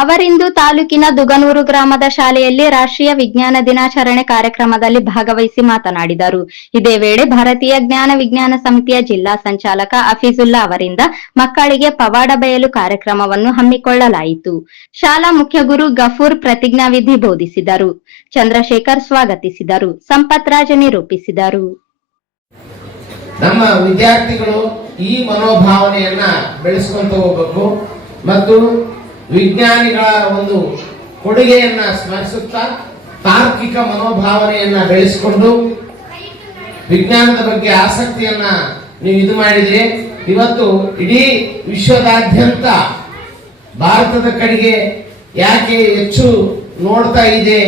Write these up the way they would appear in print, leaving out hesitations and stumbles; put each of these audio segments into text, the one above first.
ಅವರಿಂದು ತಾಲೂಕಿನ ದುಗನೂರು ಗ್ರಾಮದ ಶಾಲೆಯಲ್ಲಿ ರಾಷ್ಟ್ರೀಯ ವಿಜ್ಞಾನ ದಿನಾಚರಣೆ ಕಾರ್ಯಕ್ರಮದಲ್ಲಿ ಭಾಗವಹಿಸಿ ಮಾತನಾಡಿದರು. ಇದೇ ವೇಳೆ ಭಾರತೀಯ ಜ್ಞಾನ ವಿಜ್ಞಾನ ಸಮಿತಿಯ ಜಿಲ್ಲಾ ಸಂಚಾಲಕ ಹಫೀಜುಲ್ಲಾ ಅವರಿಂದ ಮಕ್ಕಳಿಗೆ ಪವಾಡ ಬಯಲು ಕಾರ್ಯಕ್ರಮವನ್ನು ಹಮ್ಮಿಕೊಳ್ಳಲಾಯಿತು. ಶಾಲಾ ಮುಖ್ಯ ಗುರು ಗಫೂರ್ ಪ್ರತಿಜ್ಞಾವಿಧಿ ಬೋಧಿಸಿದರು. ಚಂದ್ರಶೇಖರ್ ಸ್ವಾಗತಿಸಿದರು. ಸಂಪತ್ ರಾಜ ನಿರೂಪಿಸಿದರು. ನಮ್ಮ ವಿದ್ಯಾರ್ಥಿಗಳು ಈ ಮನೋಭಾವನೆಯನ್ನ ಬೆಳೆಸಿಕೊಂತ ಹೋಗಬೇಕು ಮತ್ತು ವಿಜ್ಞಾನಿಗಳ ಒಂದು ಕೊಡುಗೆಯನ್ನ ಸ್ಮರಿಸುತ್ತಾ ತಾರ್ಕಿಕ ಮನೋಭಾವನೆಯನ್ನ ಬೆಳೆಸಿಕೊಂಡು ವಿಜ್ಞಾನದ ಬಗ್ಗೆ ಆಸಕ್ತಿಯನ್ನ ನೀವು ಇದು ಮಾಡಿದ್ರೆ ಇವತ್ತು ಇಡೀ ವಿಶ್ವದಾದ್ಯಂತ ಭಾರತದ ಕಡೆಗೆ ಯಾಕೆ ಹೆಚ್ಚು ನೋಡ್ತಾ ಇದೆ,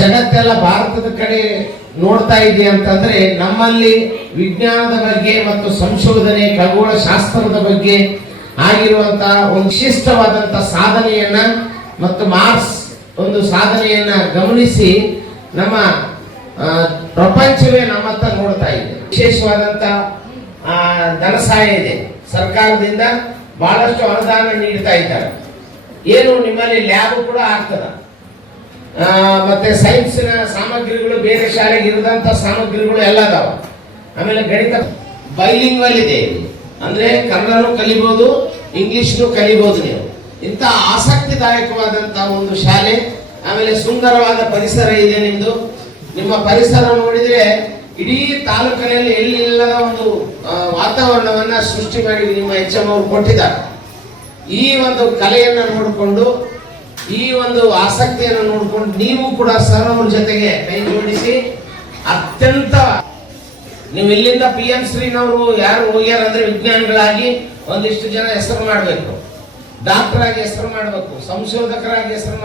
ಜಗತ್ತೆಲ್ಲ ಭಾರತದ ಕಡೆ ನೋಡ್ತಾ ಇದೆ ಅಂತಂದ್ರೆ ನಮ್ಮಲ್ಲಿ ವಿಜ್ಞಾನದ ಬಗ್ಗೆ ಮತ್ತು ಸಂಶೋಧನೆ ಖಗೋಳ ಶಾಸ್ತ್ರದ ಬಗ್ಗೆ ಆಗಿರುವಂತಹ ಒಂದು ವಿಶಿಷ್ಟವಾದಂತಹ ಸಾಧನೆಯನ್ನ ಮತ್ತು ಮಾರ್ಕ್ಸ್ ಒಂದು ಸಾಧನೆಯನ್ನ ಗಮನಿಸಿ ನಮ್ಮ ಪ್ರಪಂಚವೇ ನಮ್ಮತ್ತ ನೋಡ್ತಾ ಇದೆ. ವಿಶೇಷವಾದಂತಹ ಧನ ಸಹಾಯ ಇದೆ, ಸರ್ಕಾರದಿಂದ ಬಹಳಷ್ಟು ಅನುದಾನ ನೀಡ್ತಾ ಇದ್ದಾರೆ. ಏನು ನಿಮ್ಮಲ್ಲಿ ಲ್ಯಾಬ್ ಕೂಡ ಆಗ್ತದ, ಮತ್ತೆ ಸೈನ್ಸಿನ ಸಾಮಗ್ರಿಗಳು ಬೇರೆ ಶಾಲೆಗೆ ಇರದಂತ ಸಾಮಗ್ರಿಗಳು ಎಲ್ಲ ಅದಾವ. ಆಮೇಲೆ ಗಣಿತ ಬೈಲಿಂಗ್ವಲ್ ಇದೆ, ಅಂದ್ರೆ ಕನ್ನಡನೂ ಕಲಿಬಹುದು, ಇಂಗ್ಲಿಷ್ನು ಕಲಿಬಹುದು. ನೀವು ಇಂಥ ಆಸಕ್ತಿದಾಯಕವಾದಂತಹ ಒಂದು ಶಾಲೆ, ಆಮೇಲೆ ಸುಂದರವಾದ ಪರಿಸರ ಇದೆ ನಿಮ್ದು. ನಿಮ್ಮ ಪರಿಸರ ನೋಡಿದ್ರೆ ಇಡೀ ತಾಲೂಕಿನಲ್ಲಿ ಎಲ್ಲಿಲ್ಲದ ಒಂದು ವಾತಾವರಣವನ್ನ ಸೃಷ್ಟಿ ಮಾಡಿ ನಿಮ್ಮ HM ಅವರು ಕೊಟ್ಟಿದ್ದಾರೆ. ಈ ಒಂದು ಕಲೆಯನ್ನ ನೋಡಿಕೊಂಡು, ಈ ಒಂದು ಆಸಕ್ತಿಯನ್ನು ನೋಡಿಕೊಂಡು ನೀವು ಕೂಡ ಸರ್ ಅವ್ರ ಜೊತೆಗೆ ಕೈ ಜೋಡಿಸಿ ಅತ್ಯಂತ ನೀವು ಇಲ್ಲಿಂದ PM ಶ್ರೀನವರು ಯಾರು ಹೋಗ್ಯಾರ ಅಂದ್ರೆ ವಿಜ್ಞಾನಿಗಳಾಗಿ ಒಂದಿಷ್ಟು ಜನ ಹೆಸರು ಮಾಡಬೇಕು, ಡಾಕ್ಟರ್ ಆಗಿ ಹೆಸರು ಮಾಡಬೇಕು, ಸಂಶೋಧಕರಾಗಿ ಹೆಸರು